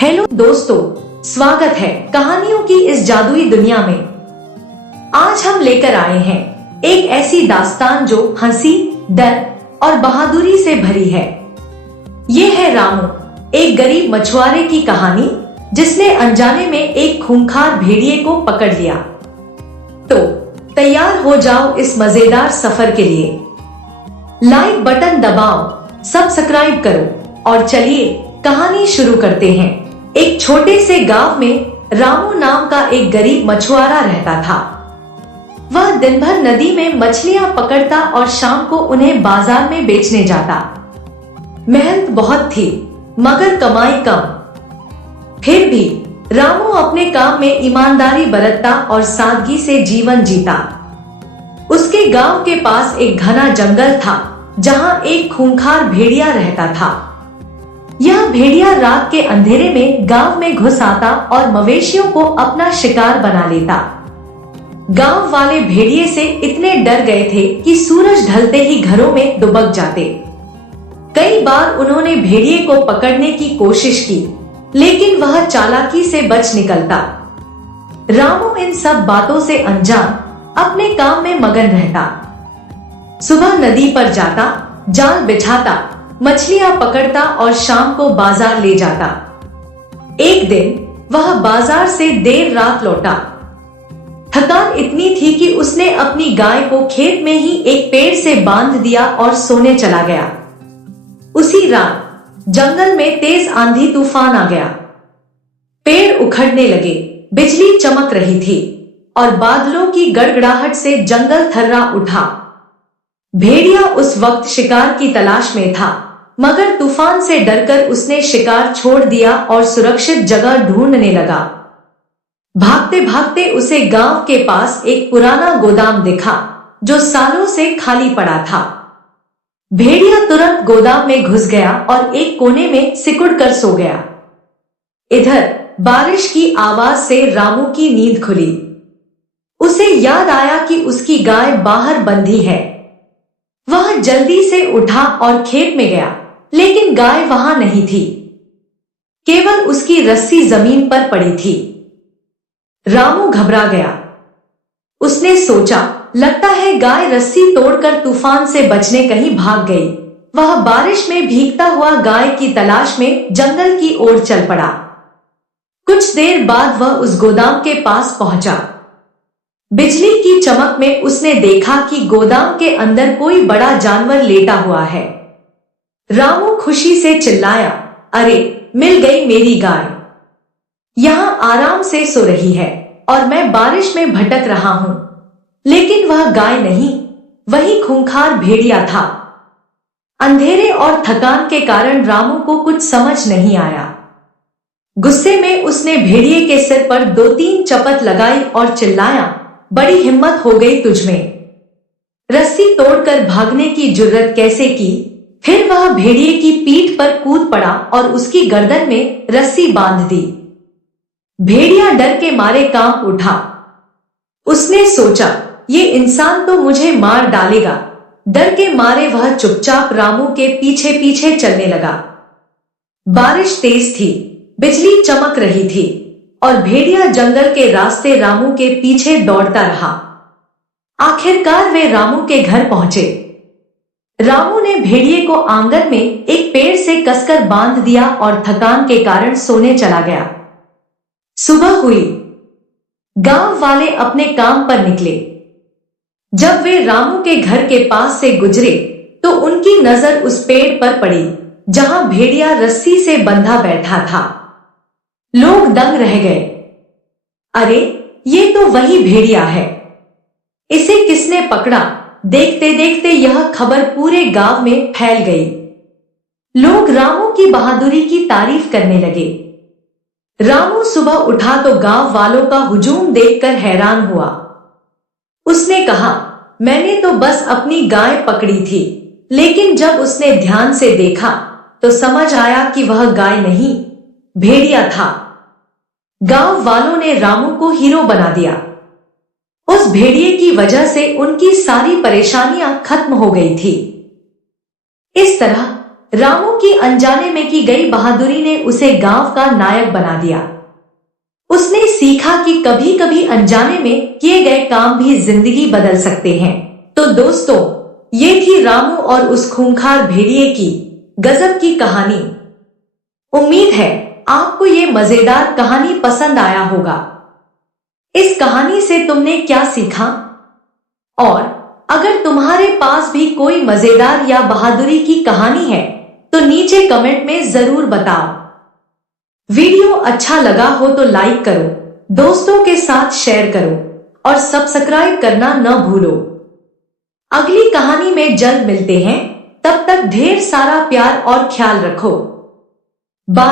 Hello दोस्तों, स्वागत है कहानियों की इस जादुई दुनिया में। आज हम लेकर आए हैं एक ऐसी दास्तान जो हंसी, डर और बहादुरी से भरी है। ये है रामू, एक गरीब मछुआरे की कहानी जिसने अनजाने में एक खूंखार भेड़िए को पकड़ लिया। तो तैयार हो जाओ इस मजेदार सफर के लिए। लाइक बटन दबाओ, सब्सक्राइब करो और चलिए कहानी शुरू करते हैं। एक छोटे से गांव में रामू नाम का एक गरीब मछुआरा रहता था। वह दिन भर नदी में मछलियां पकड़ता और शाम को उन्हें बाजार में बेचने जाता। मेहनत बहुत थी मगर कमाई कम। फिर भी रामू अपने काम में ईमानदारी बरतता और सादगी से जीवन जीता। उसके गांव के पास एक घना जंगल था जहां एक खूंखार भेड़िया रहता था। यह भेड़िया रात के अंधेरे में गांव में घुस आता और मवेशियों को अपना शिकार बना लेता। गांव वाले भेड़िए से इतने डर गए थे कि सूरज ढलते ही घरों में दुबक जाते। कई बार उन्होंने भेड़िए को पकड़ने की कोशिश की, लेकिन वह चालाकी से बच निकलता। रामू इन सब बातों से अनजान अपने काम में मगन रहता। सुबह नदी पर जाता, जाल बिछाता, मछलियां पकड़ता और शाम को बाजार ले जाता। एक दिन वह बाजार से देर रात लौटा। थकान इतनी थी कि उसने अपनी गाय को खेत में ही एक पेड़ से बांध दिया और सोने चला गया। उसी रात जंगल में तेज आंधी तूफान आ गया। पेड़ उखड़ने लगे, बिजली चमक रही थी और बादलों की गड़गड़ाहट से जंगल थर्रा उठा। भेड़िया उस वक्त शिकार की तलाश में था, मगर तूफान से डरकर उसने शिकार छोड़ दिया और सुरक्षित जगह ढूंढने लगा। भागते भागते उसे गांव के पास एक पुराना गोदाम दिखा जो सालों से खाली पड़ा था। भेड़िया तुरंत गोदाम में घुस गया और एक कोने में सिकुड़कर सो गया। इधर बारिश की आवाज से रामू की नींद खुली। उसे याद आया कि उसकी गाय बाहर बंधी है। वह जल्दी से उठा और खेत में गया, लेकिन गाय वहां नहीं थी। केवल उसकी रस्सी जमीन पर पड़ी थी। रामू घबरा गया। उसने सोचा, लगता है गाय रस्सी तोड़कर तूफान से बचने कहीं भाग गई। वह बारिश में भीगता हुआ गाय की तलाश में जंगल की ओर चल पड़ा। कुछ देर बाद वह उस गोदाम के पास पहुंचा। बिजली की चमक में उसने देखा कि गोदाम के अंदर कोई बड़ा जानवर लेटा हुआ है। रामू खुशी से चिल्लाया, अरे, मिल गई मेरी गाय। यहां आराम से सो रही है और मैं बारिश में भटक रहा हूं। लेकिन वह गाय नहीं, वही खूंखार भेड़िया था। अंधेरे और थकान के कारण रामू को कुछ समझ नहीं आया। गुस्से में उसने भेड़िए के सिर पर 2-3 चपत लगाई और चिल्लाया, बड़ी हिम्मत हो गई तुझमें। रस्सी तोड़कर भागने की जुर्रत कैसे की? फिर वह भेड़िए की पीठ पर कूद पड़ा और उसकी गर्दन में रस्सी बांध दी। भेड़िया डर के मारे कांप उठा। उसने सोचा, ये इंसान तो मुझे मार डालेगा। डर के मारे वह चुपचाप रामू के पीछे पीछे चलने लगा। बारिश तेज थी, बिजली चमक रही थी और भेड़िया जंगल के रास्ते रामू के पीछे दौड़ता रहा। आखिरकार वे रामू के घर पहुंचे। रामू ने भेड़िए को आंगन में एक पेड़ से कसकर बांध दिया और थकान के कारण सोने चला गया। सुबह हुई। गांव वाले अपने काम पर निकले। जब वे रामू के घर के पास से गुजरे तो उनकी नजर उस पेड़ पर पड़ी जहां भेड़िया रस्सी से बंधा बैठा था। लोग दंग रह गए। अरे, ये तो वही भेड़िया है। इसे किसने पकड़ा? देखते देखते यह खबर पूरे गांव में फैल गई। लोग रामू की बहादुरी की तारीफ करने लगे। रामू सुबह उठा तो गांव वालों का हुजूम देखकर हैरान हुआ। उसने कहा, मैंने तो बस अपनी गाय पकड़ी थी, लेकिन जब उसने ध्यान से देखा तो समझ आया कि वह गाय नहीं, भेड़िया था। गांव वालों ने रामू को हीरो बना दिया। उस भेड़िए की वजह से उनकी सारी परेशानियां खत्म हो गई थी। इस तरह रामू की अनजाने में की गई बहादुरी ने उसे गांव का नायक बना दिया। उसने सीखा कि कभी कभी अनजाने में किए गए काम भी जिंदगी बदल सकते हैं। तो दोस्तों, ये थी रामू और उस खूंखार भेड़िए की गजब की कहानी। उम्मीद है आपको ये मजेदार कहानी पसंद आया होगा। इस कहानी से तुमने क्या सीखा? और अगर तुम्हारे पास भी कोई मजेदार या बहादुरी की कहानी है तो नीचे कमेंट में जरूर बताओ। वीडियो अच्छा लगा हो तो लाइक करो, दोस्तों के साथ शेयर करो और सब्सक्राइब करना न भूलो। अगली कहानी में जल्द मिलते हैं, तब तक ढेर सारा प्यार और ख्याल रखो। बाय।